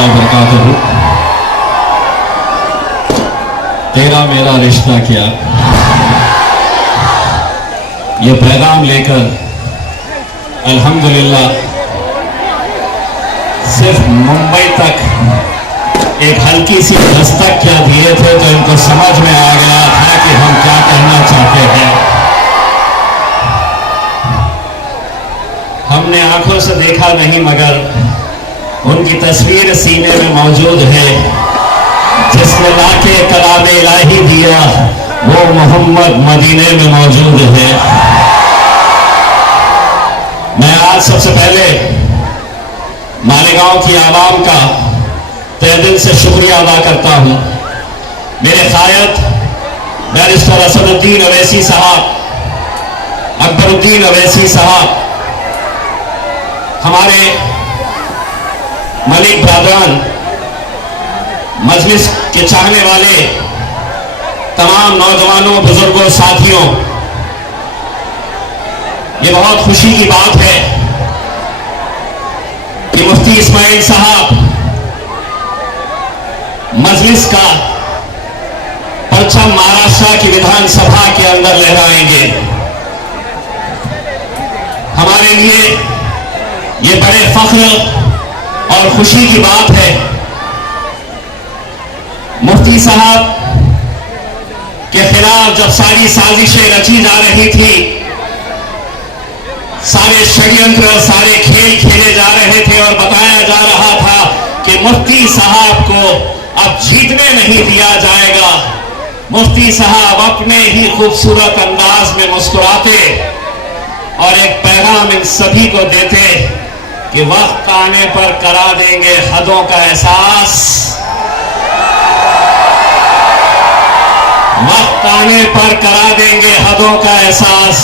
वबरकातुहू। तेरा मेरा रिश्ता क्या, ये पैगाम लेकर अल्हम्दुलिल्लाह सिर्फ मुंबई तक एक हल्की सी दस्तक क्या दिए थे तो इनको समझ में आ गया था कि हम क्या कहना चाहते हैं। हमने आंखों से देखा नहीं मगर उनकी तस्वीर सीने में मौजूद है। जिसने लाके कलाम इलाही दिया वो मोहम्मद मदीने में मौजूद है। मैं आज सबसे पहले मालेगांव की आवाम का तहे दिल से शुक्रिया अदा करता हूं। मेरे कायद बैरिस्टर असदुद्दीन अवैसी साहब, अकबरुद्दीन अवैसी साहब, हमारे मलिक ब्रादरान, मजलिस के चाहने वाले तमाम नौजवानों, बुजुर्गों, साथियों, ये बहुत खुशी की बात है कि मुफ्ती इस्माइल साहब मजलिस का परचम महाराष्ट्र की विधानसभा के अंदर लहराएंगे। हमारे लिए ये बड़े फख्र और खुशी की बात है। मुफ्ती साहब के खिलाफ जब सारी साजिशें रची जा रही थी, सारे षड्यंत्र और सारे खेल खेले जा रहे थे और बताया जा रहा था कि मुफ्ती साहब को अब जीतने नहीं दिया जाएगा। मुफ्ती साहब अपने ही खूबसूरत अंदाज में मुस्कुराते और एक पैगाम इन सभी को देते कि वक्त आने पर करा देंगे हदों का एहसास, वक्त आने पर करा देंगे हदों का एहसास।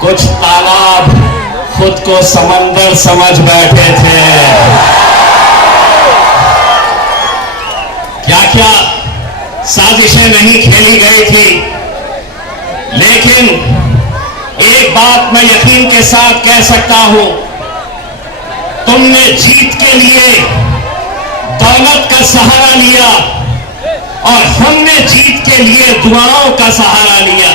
कुछ तालाब खुद को समंदर समझ बैठे थे। क्या क्या साजिशें नहीं खेली गई थी, लेकिन एक बात मैं यकीन के साथ कह सकता हूं, तुमने जीत के लिए दौलत का सहारा लिया और हमने जीत के लिए दुआओं का सहारा लिया।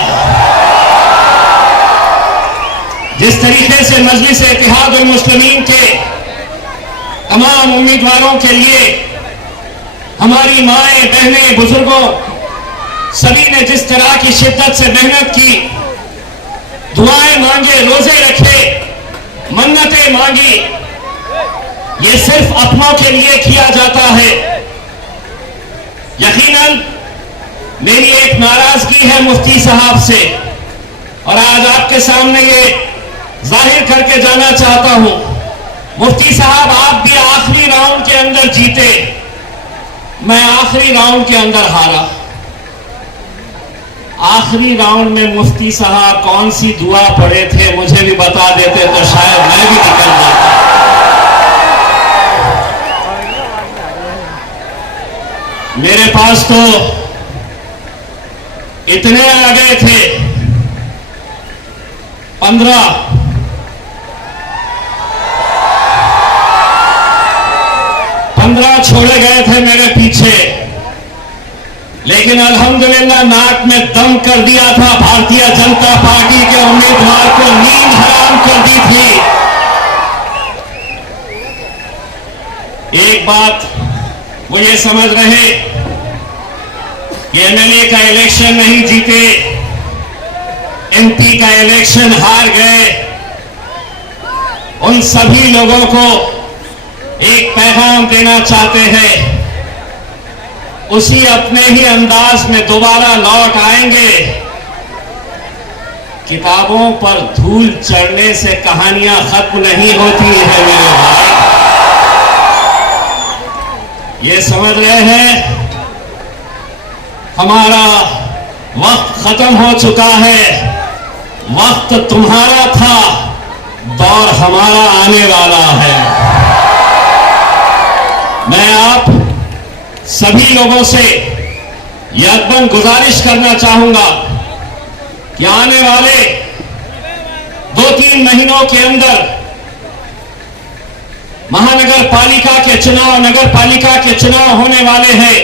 जिस तरीके से मजलिस इत्तेहादुल मुस्लिमीन के तमाम उम्मीदवारों के लिए हमारी माएं, बहनें, बुजुर्गों सभी ने जिस तरह की शिद्दत से मेहनत की, दुआएं मांगे, रोजे रखे, मन्नतें मांगी, ये सिर्फ अपनों के लिए किया जाता है। यकीनन मेरी एक नाराजगी है मुफ्ती साहब से और आज आपके सामने ये जाहिर करके जाना चाहता हूं। मुफ्ती साहब, आप भी आखिरी राउंड के अंदर जीते, मैं आखिरी राउंड के अंदर हारा। आखिरी राउंड में मुफ्ती साहब कौन सी दुआ पढ़े थे मुझे भी बता देते तो शायद मैं भी निकल जाता। मेरे पास तो इतने आ गए थे, 15 छोड़े गए थे मेरे पीछे, लेकिन अल्हम्दुलिल्लाह नाक में दम कर दिया था भारतीय जनता पार्टी के उम्मीदवार को, नींद हराम कर दी थी। एक बात मुझे समझ रहे कि एमएलए का इलेक्शन नहीं जीते, एमपी का इलेक्शन हार गए, उन सभी लोगों को एक पैगाम देना चाहते हैं। उसी अपने ही अंदाज में दोबारा लौट आएंगे। किताबों पर धूल चढ़ने से कहानियां खत्म नहीं होती है मेरे भाई, ये समझ रहे हैं। हमारा वक्त खत्म हो चुका है, वक्त तुम्हारा था, दौर हमारा आने वाला है। मैं आप सभी लोगों से यकबन गुजारिश करना चाहूंगा कि आने वाले 2-3 महीनों के अंदर महानगर पालिका के चुनाव नगर पालिका के चुनाव होने वाले हैं।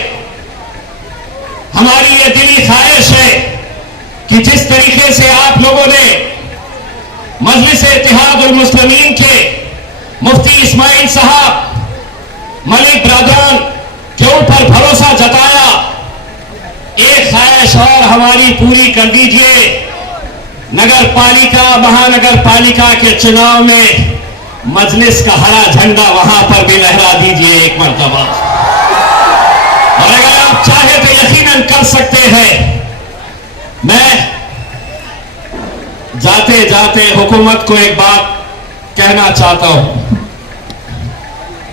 हमारी ये दिली ख्वाहिश है कि जिस तरीके से आप लोगों ने मजलिस-ए-इत्तेहादुल मुस्लिमीन के मुफ्ती इस्माइल साहब मलिक ब्रादरान के ऊपर भरोसा जताया, एक ख्वाहिश और हमारी पूरी कर दीजिए। नगर पालिका महानगर पालिका के चुनाव में मजलिस का हरा झंडा वहां पर भी लहरा दीजिए एक मर्तबा। और अगर आप चाहे तो यकीनन कर सकते हैं। मैं जाते जाते हुकूमत को एक बात कहना चाहता हूं,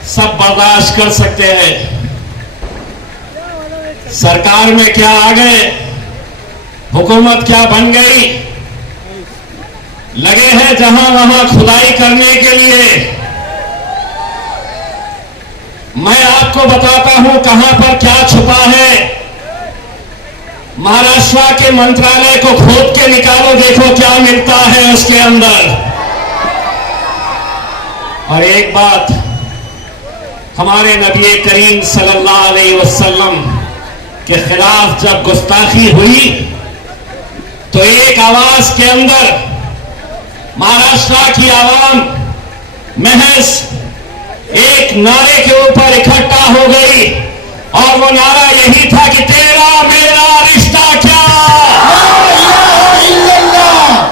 सब बर्दाश्त कर सकते हैं। सरकार में क्या आ गए, हुकूमत क्या बन गई, लगे हैं जहां वहां खुदाई करने के लिए। मैं आपको बताता हूं कहां पर क्या छुपा है। महाराष्ट्र के मंत्रालय को खोद के निकालो, देखो क्या मिलता है उसके अंदर। और एक बात, हमारे नबी करीम सल्लल्लाहु अलैहि वसल्लम के खिलाफ जब गुस्ताखी हुई तो एक आवाज के अंदर महाराष्ट्र की आवाम महज एक नारे के ऊपर इकट्ठा हो गई और वो नारा यही था कि तेरा मेरा रिश्ता क्या,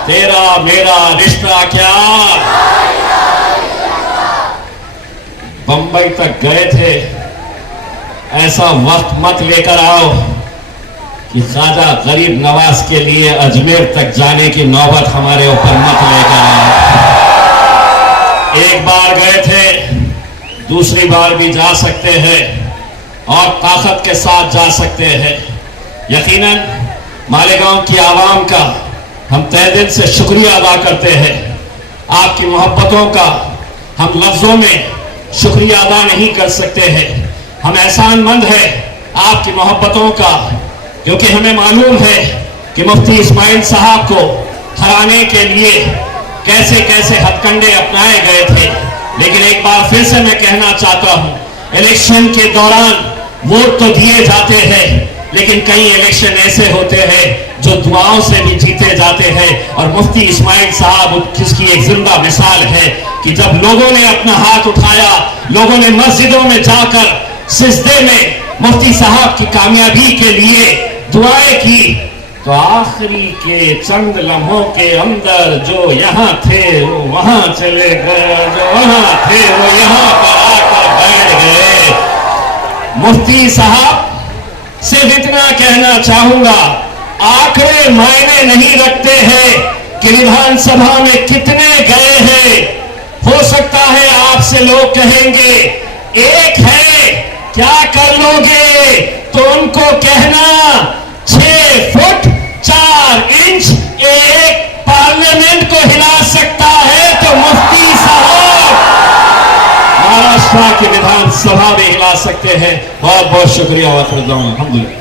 तेरा मेरा रिश्ता क्या। बंबई तक गए थे, ऐसा वक्त मत लेकर आओ कि ख्वाजा गरीब नवाज के लिए अजमेर तक जाने की नौबत हमारे ऊपर मत लेकर आओ। एक बार गए थे, दूसरी बार भी जा सकते हैं और ताकत के साथ जा सकते हैं। यकीनन मालेगांव की आवाम का हम तहे दिल से शुक्रिया अदा करते हैं। आपकी मोहब्बतों का हम लफ्जों में शुक्रिया अदा नहीं कर सकते हैं। हम एहसानमंद हैं आपकी मोहब्बतों का, क्योंकि हमें मालूम है कि मुफ्ती इस्माइल साहब को हराने के लिए कैसे कैसे हथकंडे अपनाए गए थे। लेकिन एक बार फिर से मैं कहना चाहता हूं, इलेक्शन के दौरान वोट तो दिए जाते हैं, लेकिन कई इलेक्शन ऐसे होते हैं जो दुआओं से भी जीते जाते हैं। और मुफ्ती इस्माइल साहब जिसकी एक जिंदा मिसाल है कि जब लोगों ने अपना हाथ उठाया, लोगों ने मस्जिदों में जाकर सिजदे में मुफ्ती साहब की कामयाबी के लिए दुआएं की, तो आखिरी के चंद लम्हों के अंदर जो यहां थे वो वहां चले गए, जो वहां थे वो यहां पर आकर बैठ गए। मुफ्ती साहब सिर्फ इतना कहना चाहूंगा, आंकड़े मायने नहीं रखते हैं कि विधानसभा में कितने गए हैं। हो सकता है आपसे लोग कहेंगे एक है, क्या कर लोगे, तो उनको कहना 6 फुट 4 इंच एक पार्लियामेंट को हिला सकता है तो मुफ्ती साहब महाराष्ट्र की विधानसभा में हिला सकते हैं। बहुत बहुत शुक्रिया। अल्हम्दुलिल्लाह।